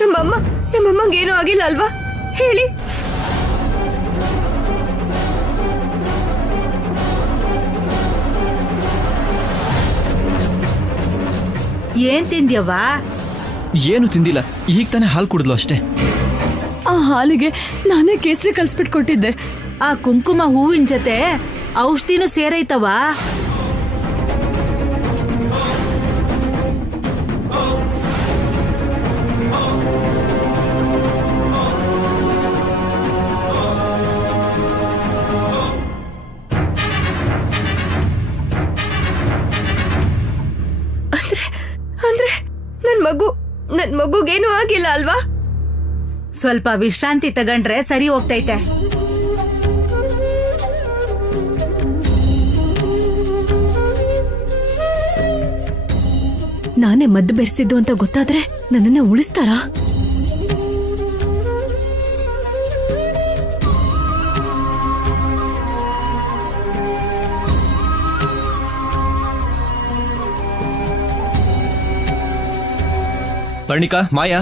ನಮ್ಮಮ್ಮಂಗೇನೂ ಆಗಿಲ್ಲ ಅಲ್ವಾ? ಹೇಳಿ. ಏನ್ ತಿಂದ್ಯವ್ವ? ಏನು ತಿಂದಿಲ್ಲ, ಈಗ ತಾನೇ ಹಾಲು ಕುಡಿದ್ಲು ಅಷ್ಟೇ. ಆ ಹಾಲಿಗೆ ನಾನೇ ಕೇಸರಿ ಕಲ್ಸ್ಬಿಟ್ಟು ಕೊಟ್ಟಿದ್ದೆ. ಆ ಕುಂಕುಮ ಹೂವಿನ ಜೊತೆ ಔಷಧಿನೂ ಸೇರೈತವ. ಅಂದ್ರೆ ನನ್ ಮಗುಗೇನೂ ಆಗಿಲ್ಲ ಅಲ್ವಾ? ಸ್ವಲ್ಪ ವಿಶ್ರಾಂತಿ ತಗೊಂಡ್ರೆ ಸರಿ ಹೋಗ್ತೈತೆ. ನಾನೇ ಮದ್ದು ಬೆರೆಸಿದ್ದು ಅಂತ ಗೊತ್ತಾದ್ರೆ ನನ್ನನ್ನ ಉಳಿಸ್ತಾರಾ? ಪರ್ಣಿಕಾ, ಮಾಯಾ,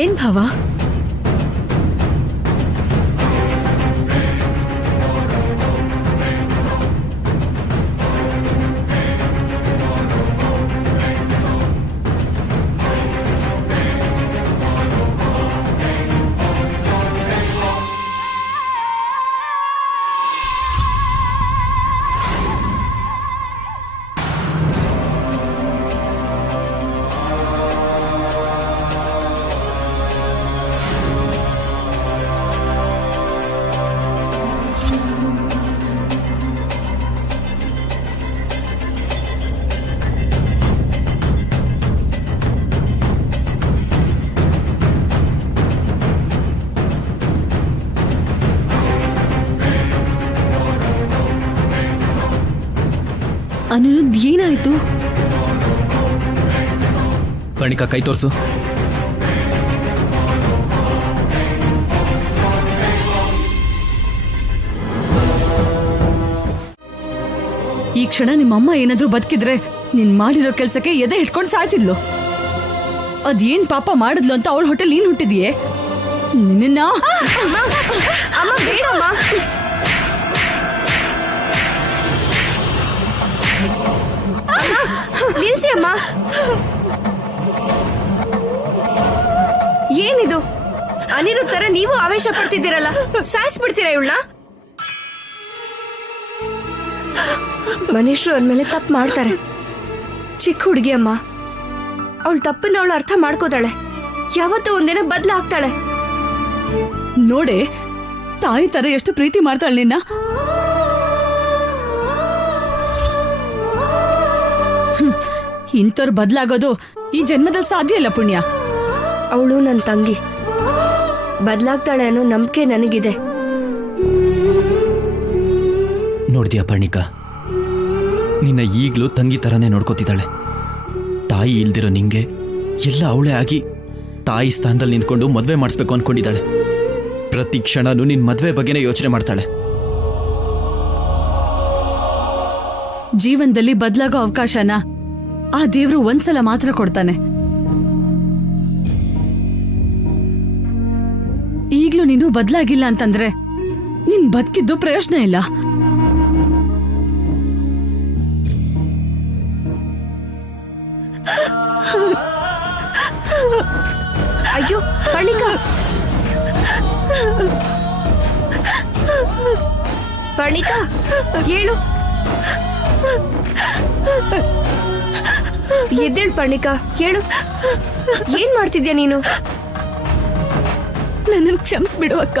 ಏನ್ ಭಾವ? ಅನಿರುದ್ಧ್, ಏನಾಯ್ತು? ಪರ್ಣಿಕಾ, ಕೈ ತೋರ್ಸು. ಈ ಕ್ಷಣ ನಿಮ್ಮಮ್ಮ ಏನಾದ್ರೂ ಬದುಕಿದ್ರೆ ನೀನ್ ಮಾಡಿರೋ ಕೆಲ್ಸಕ್ಕೆ ಎದೆ ಇಟ್ಕೊಂಡು ಸಾಯ್ತಿದ್ಲು. ಅದೇನ್ ಪಾಪ ಮಾಡಿದ್ಲು ಅಂತ ಅವಳ ಹೊಟ್ಟೆಲ್ ನೀನ್ ಹುಟ್ಟಿದೀಯೇ? ನಿನ್ನ ಅಮ್ಮ ಬೇಡಮ್ಮ. ನಿಲ್ಸಿ ಅಮ್ಮ. ಏನಿದು? ಅನಿರುದ್ಧ್ ತರ ನೀವು ಆವೇಶ ಪಡ್ತಿದ್ದೀರಲ್ಲ, ಸಾಯಿಸ್ಬಿಡ್ತೀರಾ ಇವಳನ್ನ? ಮನುಷ್ಯರು ಅಂದ್ಮೇಲೆ ತಪ್ಪು ಮಾಡ್ತಾರೆ. ಚಿಕ್ಕ ಹುಡುಗಿ ಅಮ್ಮ, ಅವಳ ತಪ್ಪನ್ನ ಅವಳು ಅರ್ಥ ಮಾಡ್ಕೋತಾಳೆ. ಯಾವತ್ತೂ ಒಂದಿನ ಬದಲಾಗ್ತಾಳೆ. ನೋಡೆ, ತಾಯಿ ತರ ಎಷ್ಟು ಪ್ರೀತಿ ಮಾಡ್ತಾಳೆ ನಿನ್ನ. ಇಂಥವ್ರು ಬದಲಾಗೋದು ಈ ಜನ್ಮದಲ್ಲಿ ಸಾಧ್ಯ ಇಲ್ಲ ಪುಣ್ಯ. ಅವಳು ನನ್ನ ತಂಗಿ, ಬದಲಾಗ್ತಾಳೆ ಅನ್ನೋ ನಂಬಿಕೆ ನನಗಿದೆ. ನೋಡ್ದ್ಯಾ ಪರ್ಣಿಕಾ, ನಿನ್ನ ಈಗ್ಲೂ ತಂಗಿ ತರನೇ ನೋಡ್ಕೋತಿದ್ದಾಳೆ. ತಾಯಿ ಇಲ್ದಿರೋ ನಿಂಗೆ ಎಲ್ಲ ಅವಳೇ ಆಗಿ ತಾಯಿ ಸ್ಥಾನದಲ್ಲಿ ನಿಂತ್ಕೊಂಡು ಮದ್ವೆ ಮಾಡಿಸ್ಬೇಕು ಅನ್ಕೊಂಡಿದ್ದಾಳೆ. ಪ್ರತಿ ಕ್ಷಣನೂ ನಿನ್ ಮದ್ವೆ ಬಗ್ಗೆನೇ ಯೋಚನೆ ಮಾಡ್ತಾಳೆ. ಜೀವನದಲ್ಲಿ ಬದಲಾಗೋ ಅವಕಾಶನ ಆ ದೇವ್ರು ಒಂದ್ಸಲ ಮಾತ್ರ ಕೊಡ್ತಾನೆ. ಈಗ್ಲೂ ನೀನು ಬದಲಾಗಿಲ್ಲ ಅಂತಂದ್ರೆ ನೀನ್ ಬದುಕಿದ್ದು ಪ್ರಯೋಜನ ಇಲ್ಲ. ಅಯ್ಯೋ ಪರ್ಣಿಕಾ, ಪರ್ಣಿಕಾ ಹೇಳು. ಎದ್ದೇಳು ಪರ್ಣಿಕಾ, ಹೇಳು. ಏನ್ ಮಾಡ್ತಿದ್ಯಾ ನೀನು? ನನ್ನನ್ನು ಕ್ಷಮಿಸ್ಬಿಡು ಅಕ್ಕ.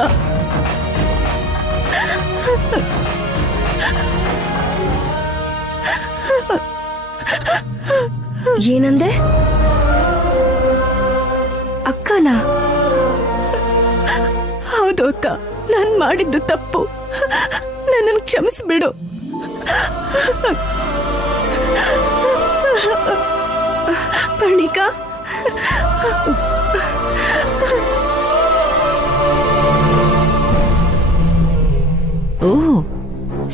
ಏನಂದೆ? ಅಕ್ಕನಾ? ಹೌದು ಅಕ್ಕ, ನಾನ್ ಮಾಡಿದ್ದು ತಪ್ಪು. ನನ್ನನ್ನು ಕ್ಷಮಿಸ್ಬಿಡು. ಪರ್ಣಿಕಾ, ಓಹ್,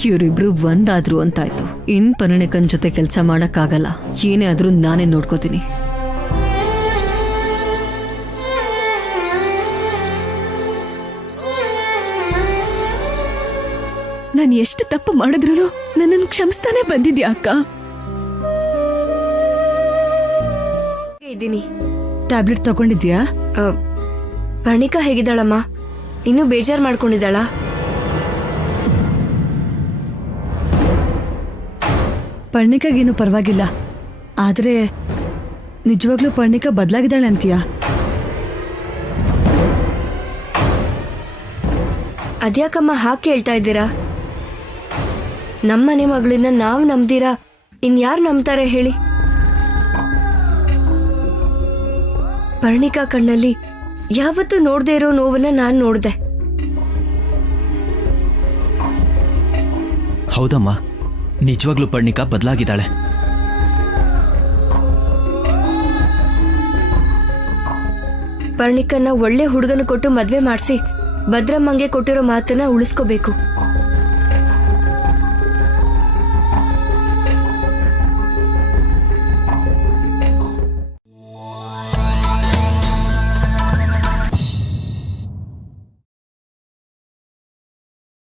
ಇವರಿಬ್ರು ಒಂದಾದ್ರು ಅಂತಾಯ್ತು. ಇನ್ ಪರಿಣಿಕನ್ ಜೊತೆ ಕೆಲಸ ಮಾಡಕ್ಕಾಗಲ್ಲ. ಏನೇ ಆದ್ರೂ ನಾನೇ ನೋಡ್ಕೋತೀನಿ. ನಾನು ಎಷ್ಟು ತಪ್ಪು ಮಾಡಿದ್ರು ನನ್ನನ್ನು ಕ್ಷಮಿಸ್ತಾನೆ ಬಂದಿದ್ಯಾ ಅಕ್ಕ. ಇದ್ದೀನಿ. ಟ್ಯಾಬ್ಲೆಟ್ ತಗೊಂಡಿದ್ಯಾ? ಪರ್ಣಿಕಾ ಹೇಗಿದ್ದಾಳಮ್ಮ? ಇನ್ನೂ ಬೇಜಾರ್ ಮಾಡ್ಕೊಂಡಿದ್ದಾಳ? ಪರ್ಣಿಕಾಗೇನು ಪರವಾಗಿಲ್ಲ, ಆದ್ರೆ ನಿಜವಾಗ್ಲೂ ಪರ್ಣಿಕಾ ಬದಲಾಗಿದ್ದಾಳೆ ಅಂತೀಯಾ? ಅದ್ಯಾಕಮ್ಮ ಹಾಗೆ ಕೇಳ್ತಾ ಇದ್ದೀರಾ? ನಮ್ಮನೆ ಮಗಳನ್ನ ನಾವು ನಂಬ್ದಿರಾ ಇನ್ಯಾರು ನಂಬ್ತಾರೆ ಹೇಳಿ? ಪರ್ಣಿಕಾ ಕಣ್ಣಲ್ಲಿ ಯಾವತ್ತೂ ನೋಡದೆ ಇರೋ ನೋವನ್ನ ನಾನು ನೋಡ್ದೆ. ಹೌದಮ್ಮ, ನಿಜವಾಗ್ಲೂ ಪರ್ಣಿಕಾ ಬದಲಾಗಿದ್ದಾಳೆ. ಪರ್ಣಿಕನ್ನ ಒಳ್ಳೆ ಹುಡುಗನ ಕೊಟ್ಟು ಮದ್ವೆ ಮಾಡಿಸಿ ಭದ್ರಮ್ಮಂಗೆ ಕೊಟ್ಟಿರೋ ಮಾತನ್ನ ಉಳಿಸ್ಕೋಬೇಕು.